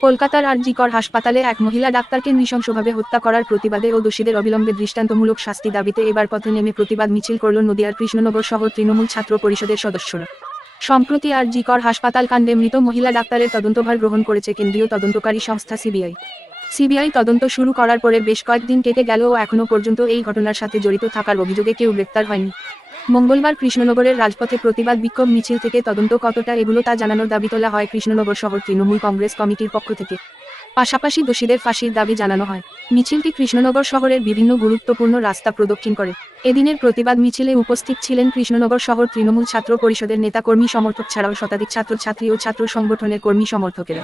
কলকাতার আরজিকর হাসপাতালে এক মহিলা ডাক্তারকে নৃশংসভাবে হত্যা করার প্রতিবাদে ও দোষীদের অবিলম্বে দৃষ্টান্তমূলক শাস্তি দাবিতে এবার পথে নেমে প্রতিবাদ মিছিল করল নদিয়ার কৃষ্ণনগর শহর তৃণমূল ছাত্র পরিষদের সদস্যরা। সম্প্রতি আরজিকর হাসপাতাল কাণ্ডে মৃত মহিলা ডাক্তারের তদন্তভার গ্রহণ করেছে কেন্দ্রীয় তদন্তকারী সংস্থা সিবিআই। সিবিআই তদন্ত শুরু করার পরে বেশ কয়েকদিন কেটে গেলেও এখনও পর্যন্ত এই ঘটনার সাথে জড়িত থাকার অভিযোগে কেউ গ্রেপ্তার হয়নি। মঙ্গলবার কৃষ্ণনগরের রাজপথে প্রতিবাদ বিক্ষোভ মিছিল থেকে তদন্ত কতটা এগুলো তা জানানোর দাবি তোলা হয় কৃষ্ণনগর শহর তৃণমূল কংগ্রেস কমিটির পক্ষ থেকে। পাশাপাশি দোষীদের ফাঁসির দাবি জানানো হয়। মিছিলটি কৃষ্ণনগর শহরের বিভিন্ন গুরুত্বপূর্ণ রাস্তা প্রদক্ষিণ করে। এদিনের প্রতিবাদ মিছিলে উপস্থিত ছিলেন কৃষ্ণনগর শহর তৃণমূল ছাত্র পরিষদের নেতা কর্মী সমর্থক ছাড়াও শতাধিক ছাত্রছাত্রী ও ছাত্র সংগঠনের কর্মী সমর্থকেরা।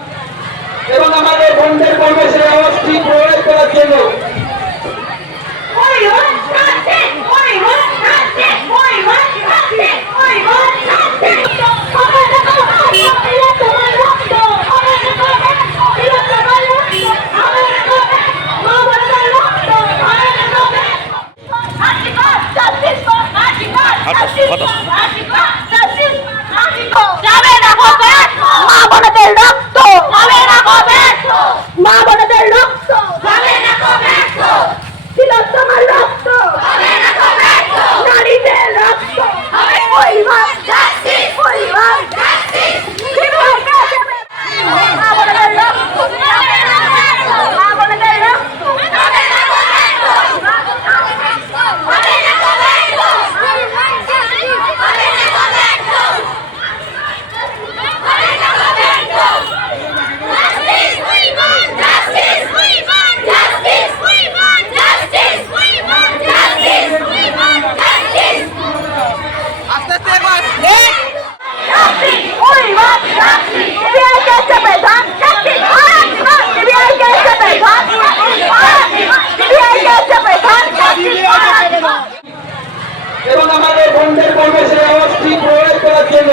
সঞ্চার করবে সেই আওয়াজটি প্রয়োগ করার জন্য।